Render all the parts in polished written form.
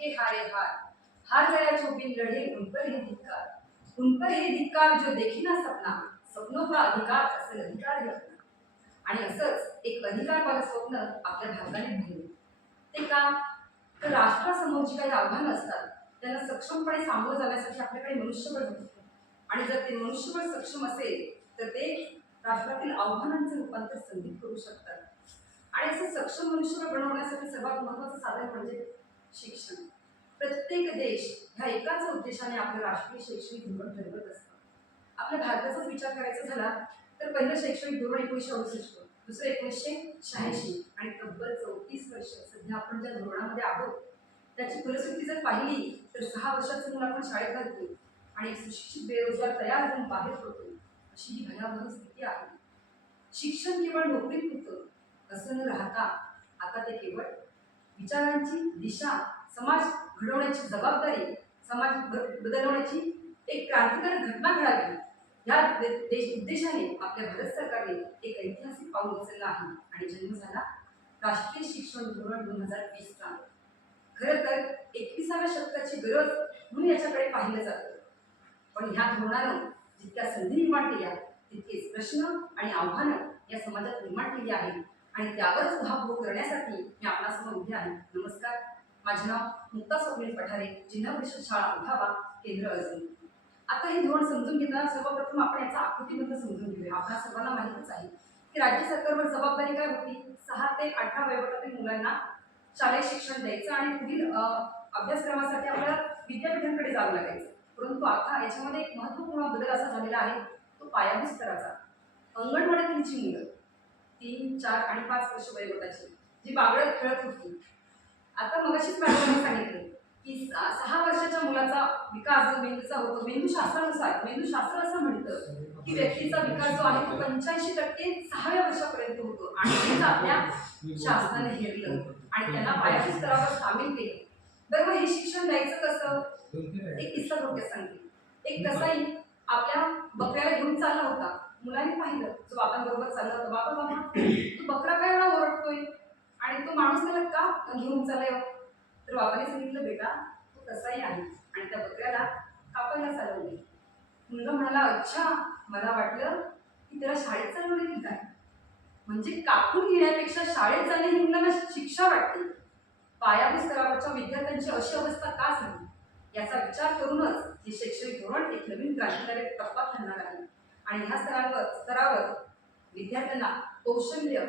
के हारे हार, हार गया जो बिन लढे उन पर ही धिक्कार, उन पर ही धिक्कार जो देखी ना सपना, स्वप्नों का अधिकार असेल अधिकार हे अपना. आणि असंच एक अधिकारवालं स्वप्न आपल्या भारताने पाहिलं. ते का तर राष्ट्रासमोर जी काही आव्हानं असतात त्यांना सक्षमपणे सामोरं जाण्यासाठी आपल्याकडे मनुष्यबळ होतं. आणि जर ते मनुष्यबळ सक्षम असेल तर ते राष्ट्रातील आव्हानांचे रूपांतर संधीत करू शकतात. आणि असं सक्षम मनुष्यबळ बनवण्यासाठी सर्वात महत्त्वाचं साधन म्हणजे शिक्षण. प्रत्येक देश ह्या एकाच उद्देशाने आपलं राष्ट्रीय शैक्षणिक धोरण ठरवत असतं. आपल्या भारताचाच विचार करायचा झाला तर पहिलं शैक्षणिक धोरण 1968, दुसरं 1986 आणि तब्बल 34 वर्ष सध्या आपण ज्या धोरणामध्ये आहोत त्याची परिस्थिती जर पाहिली तर 6 वर्षाचं मुलं आपण शाळेत घालतो आणि सुशिक्षित बेरोजगार तयार होऊन बाहेर पडतो, अशी ही भयावह स्थिती आहे. शिक्षण केवळ नोकरीत होतं असं न राहता आता ते केवळ विचारांची दिशा, समाज घडवण्याची जबाबदारी, समाज बदलवण्याची एक क्रांतिकारक घटना घडावी या उद्देशाने आपल्या भारत सरकारने एक ऐतिहासिक पाऊल उचललं आहे आणि जन्म झाला राष्ट्रीय शिक्षण धोरण 2020चा. खरं तर 21व्या शतकाची गरज म्हणून याच्याकडे पाहिलं जातं. पण ह्या धोरणानं जितक्या संधी निर्माण केल्या तितकेच प्रश्न आणि आव्हानं या समाजात निर्माण केली आहेत आणि त्यावरच उहापोह करण्यासाठी मी आपणासमोर उभे आहे. नमस्कार, माझे नाव मुक्ता स्वप्नील पठारे, जिल्हा परिषद शाळा उठावा, केंद्र अजून. आता हे धोरण समजून घेताना सर्वप्रथम आपण याचा आकृतीबद्ध समजून घेऊया. आपल्या सर्वांना माहितीच आहे की राज्य सरकारवर जबाबदारी काय होती, 6 ते 18 वयोगटातील मुलांना शालेय शिक्षण द्यायचं आणि पुढील अभ्यासक्रमासाठी आपल्याला विद्यापीठांकडे जावं लागायचं. परंतु आता याच्यामध्ये एक महत्त्वपूर्ण बदल असा झालेला आहे तो पायाभूत स्तराचा. अंगणवाडीतील जी मुलं 3, 4 आणि 5 वर्ष वयोगटाची जी बागडत खेळत होती, आता मगाशीच मॅडमने सांगितलं की 6 वर्षाच्या मुलाचा विकास जो मेंदूचा होतो, मेंदूशास्त्र असं म्हणतं की व्यक्तीचा विकास जो आहे तो 85% 6व्या वर्षापर्यंत होतो आणि हेच आपल्या शासनाने हेरलं आणि त्यांना पायाभूत स्तरावर सामील केलं. बरं, मग हे शिक्षण द्यायचं कसं? एक किस्सा थोडक्यात सांगते. एक कसाई आपल्या बकऱ्याला घेऊन चालला होता. मुलाने पाहिलं, जो बाबांबरोबर चालला होता, बाबा बाबा तू बकरा काय एवढा ओरडतोय आणि तो माणूस त्याला का घेऊन चाललाय? तर बाबाने सांगितलं, बेटा तू कसाई आहे आणि त्या बकऱ्याला कापायला चालवले. मुलगा म्हणाला, अच्छा, मला वाटलं की त्याला शाळेत चालवले की काय. म्हणजे कापून घेण्यापेक्षा शाळेत जाणे ही मुलांना शिक्षा वाटते. पायाभूत स्तरावरच्या विद्यार्थ्यांची अशी अवस्था का झाली याचा विचार करूनच हे शैक्षणिक धोरण एक नवीन क्रांतिकारक टप्पा ठरणार आहे. आणि ह्या स्तरावर विद्यार्थ्यांना कौशल्य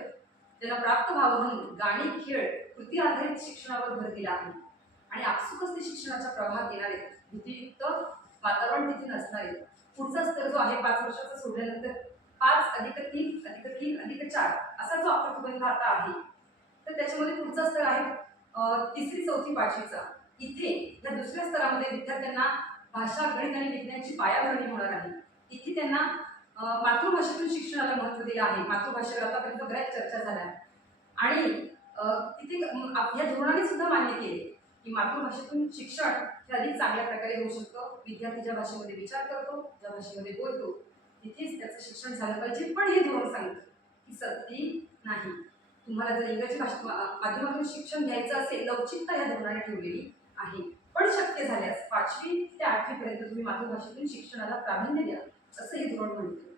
त्यांना प्राप्त व्हावं म्हणून गाणी, खेळ, कृती आधारित शिक्षणावर भर दिला आहे. आणि आपसुकच ते शिक्षणाच्या प्रवाहात येणारे भीतीयुक्त वातावरण तिथे नसणारे. पुढचा स्तर जो आहे 5 वर्षाचा सोडल्यानंतर 5 + 3 + 4 असा जो अर्थबंध आता आहे, तर त्याच्यामध्ये पुढचा स्तर आहे 3री, 4थी, 5वीचा. इथे या दुसऱ्या स्तरामध्ये विद्यार्थ्यांना भाषा, गणित आणि विज्ञानाची पायाभरणी होणार आहे. इथे त्यांना मातृभाषेतून शिक्षणाला महत्त्व दिलं आहे. मातृभाषेवर आतापर्यंत बऱ्याच चर्चा झाल्या आणि तिथे या धोरणाने सुद्धा मान्य केले की मातृभाषेतून शिक्षण हे अधिक चांगल्या प्रकारे होऊ शकतं. विद्यार्थी ज्या भाषेमध्ये विचार करतो, ज्या भाषेमध्ये बोलतो, तिथेच त्याचं शिक्षण झालं पाहिजे. पण हे धोरण सांगतं की सक्ती नाही. तुम्हाला जर इंग्रजी माध्यमातून शिक्षण घ्यायचं असेल, लवचिकता या धोरणाने ठेवलेली आहे. पण शक्य झाल्यास 5वी ते 8वी पर्यंत तुम्ही मातृभाषेतून शिक्षणाला प्राधान्य द्या, असं हे धोरण म्हणतं.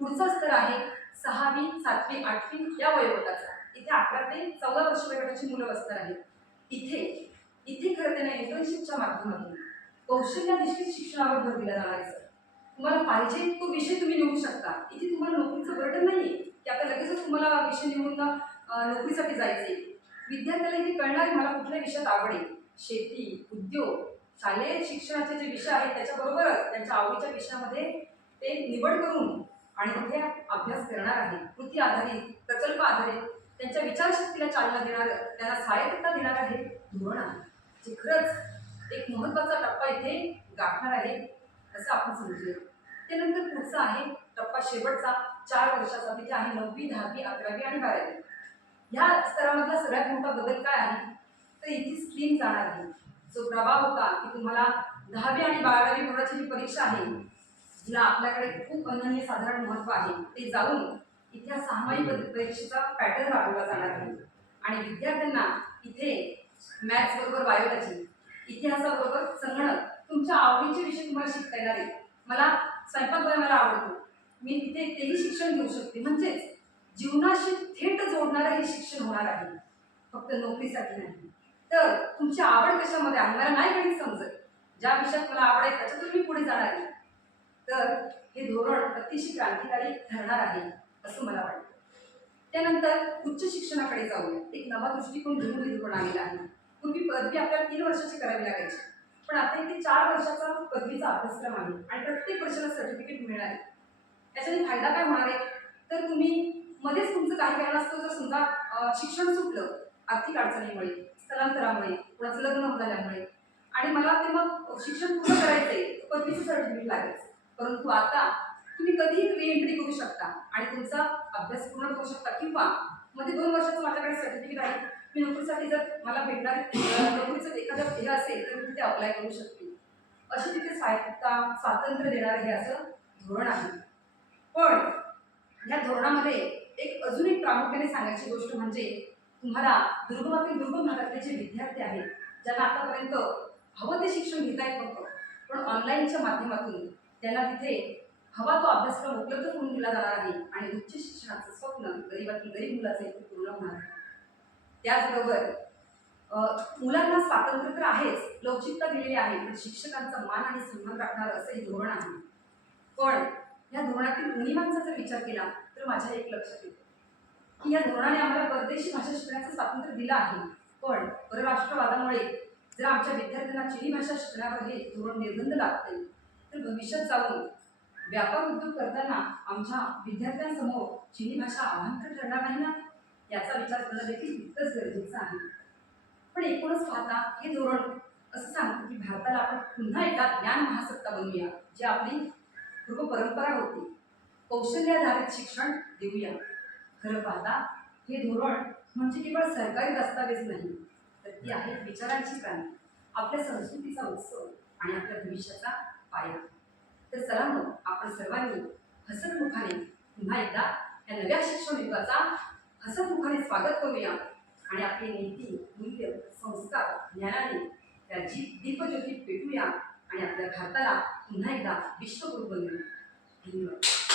पुढचा स्तर आहे 6वी, 7वी, 8वी या वयोगटाचा. इथे 18 ते 14 वर्ष वयोगटाची मुलं बसणार आहेत. इथे खरं त्यांना इंटर्नशिपच्या माध्यमातून कौशल्याधिष्ठित शिक्षणावर भर दिला जाणार आहे. तुम्हाला पाहिजे तो विषय तुम्ही निवडू शकता. इथे तुम्हाला नोकरीचं बर्डन नाहीये की आता लगेचच तुम्हाला विषय निवडून नोकरीसाठी जायचे. विद्यार्थ्याला इथे कळणार मला कुठल्या विषयात आवडेल. शेती, उद्योग, शालेय शिक्षणाचे जे विषय आहेत त्याच्याबरोबरच त्यांच्या आवडीच्या विषयामध्ये ते निवड करून आणि तिथे अभ्यास करणार आहे. कृती आधारित, प्रकल्प आधारित त्यांच्या विचारशक्तीला चालना देणारं, त्यांना स्वायत्तता देणार आहे धोरण आहे, जे खरंच एक महत्त्वाचा टप्पा इथे गाठणार आहे असं आपण समजूया. त्यानंतर पुढचा आहे टप्पा शेवटचा 4 वर्षाचा. तिथे आहे 9वी, 10वी, 11वी आणि 12वी. ह्या स्तरामधला सगळ्यात मोठा बदल काय आहे तर इथे स्ट्रीम जाणार आहे. जो प्रभाव होता की तुम्हाला 10वी आणि 12वी बोर्डाची जी परीक्षा आहे जिला आपल्याकडे खूप अनन्यसाधारण महत्त्व आहे, ते जाऊन इथे 6माही परीक्षेचा पॅटर्न राबवला जाणार आहे. आणि विद्यार्थ्यांना इथे मॅथ्स बरोबर बायोलॉजी इतिहासाबरोबर संगणक तुमच्या आवडीचे विषय तुम्हाला शिकता येणार आहे. मला स्वयंपाक बनवायला आवडतो, मी तिथे तेही शिक्षण घेऊ शकते. म्हणजेच जीवनाशी थेट जोडणारं हे शिक्षण होणार आहे, फक्त नोकरीसाठी नाही. तर तुमची आवड कशामध्ये आहे? मला नाही गणित समजत, ज्या विषयात मला आवड आहे त्याच्यातून मी पुढे जाणार आहे. तर हे धोरण अतिशय क्रांतिकारी ठरणार आहे असं मला वाटतं. त्यानंतर उच्च शिक्षणाकडे जाऊया. एक नवा दृष्टिकोन घेऊन हे धोरण आलेलं आहे. पूर्वी पदवी आपल्याला 3 वर्षाची करावी लागायची, पण आता इथे 4 वर्षाचा पदवीचा अभ्यासक्रम आहे आणि प्रत्येक वर्षाला सर्टिफिकेट मिळणार आहे. त्याच्याने फायदा काय होणार आहे? तर तुम्ही मध्येच तुमचं काही कारणास्तव जर समजा शिक्षण सुटलं आर्थिक अडचणीमुळे, स्थलांतरामुळे, कोणाचं लग्न झाल्यामुळे, आणि मला ते मग शिक्षण पूर्ण करायचंय, पदवीचं सर्टिफिकेट लागायचं. परंतु आता तुम्ही कधीही रिएंट्री करू शकता आणि तुमचा अभ्यास पूर्ण करू शकता, किंवा मध्ये 2 वर्षाचं माझ्याकडे सर्टिफिकेट आहे, मी नोकरीसाठी जर मला भेटणार नोकरीचं एखादं हे असेल तर मी तिथे अप्लाय करू शकते. अशी तिथे स्वातंत्र्य देणारं हे असं धोरण आहे. पण या धोरणामध्ये एक अजून एक प्रामुख्याने सांगायची गोष्ट म्हणजे तुम्हाला दुर्गमातील दुर्गम भागातले जे विद्यार्थी आहेत, ज्यांना आतापर्यंत हवं ते शिक्षण घेता येत नव्हतं, पण ऑनलाईनच्या माध्यमातून त्यांना तिथे हवा तो अभ्यासक्रम उपलब्ध करून दिला जाणार आहे आणि उच्च शिक्षणाचं स्वप्न गरीबातील गरीब मुलाचं इथे पूर्ण होणार आहे. त्याचबरोबर मुलांना स्वातंत्र्य तर आहेच, लवचिकता दिलेली आहे, पण शिक्षकांचा मान आणि सन्मान राखणारं असं हे धोरण आहे. पण या धोरणातील उणिवांचा जर विचार केला तर माझ्या एक लक्षात येतं की या धोरणाने आम्हाला परदेशी भाषा शिकण्याचं स्वातंत्र्य दिलं आहे, पण परराष्ट्रवादामुळे जर आमच्या विद्यार्थ्यांना चिनी भाषा शिकण्यावर हे धोरण निर्बंध लागते तर भविष्यात जाऊन व्यापार उद्योग करताना आमच्या विद्यार्थ्यांसमोर चिनी भाषा आव्हान ठरणार नाही ना, याचा विचार करणं देखील तितकंच गरजेचं आहे. पण एकूणच पाहता हे धोरण असं सांगतं की भारताला आपण पुन्हा एकदा ज्ञान महासत्ता बनवूया, जी आपली पूर्व परंपरा होती. कौशल्याधारित शिक्षण देऊया. खरं पाहता हे धोरण म्हणजे केवळ सरकारी दस्तावेज नाही, तर ती आहे विचारांची क्रांती, आपल्या संस्कृतीचा उत्सव आणि आपल्या भविष्याचा पाया. तर चला मग आपण सर्वांनी हसतमुखाने पुन्हा एकदा या नव्या शिक्षण युगाचा हसतमुखाने स्वागत करूया आणि आपली नीती, मूल्य, संस्कार, ज्ञानाने त्याची दीपज्योती पेटूया आणि आपल्या भारताला पुन्हा एकदा विश्वगुरू बनवूया. धन्यवाद.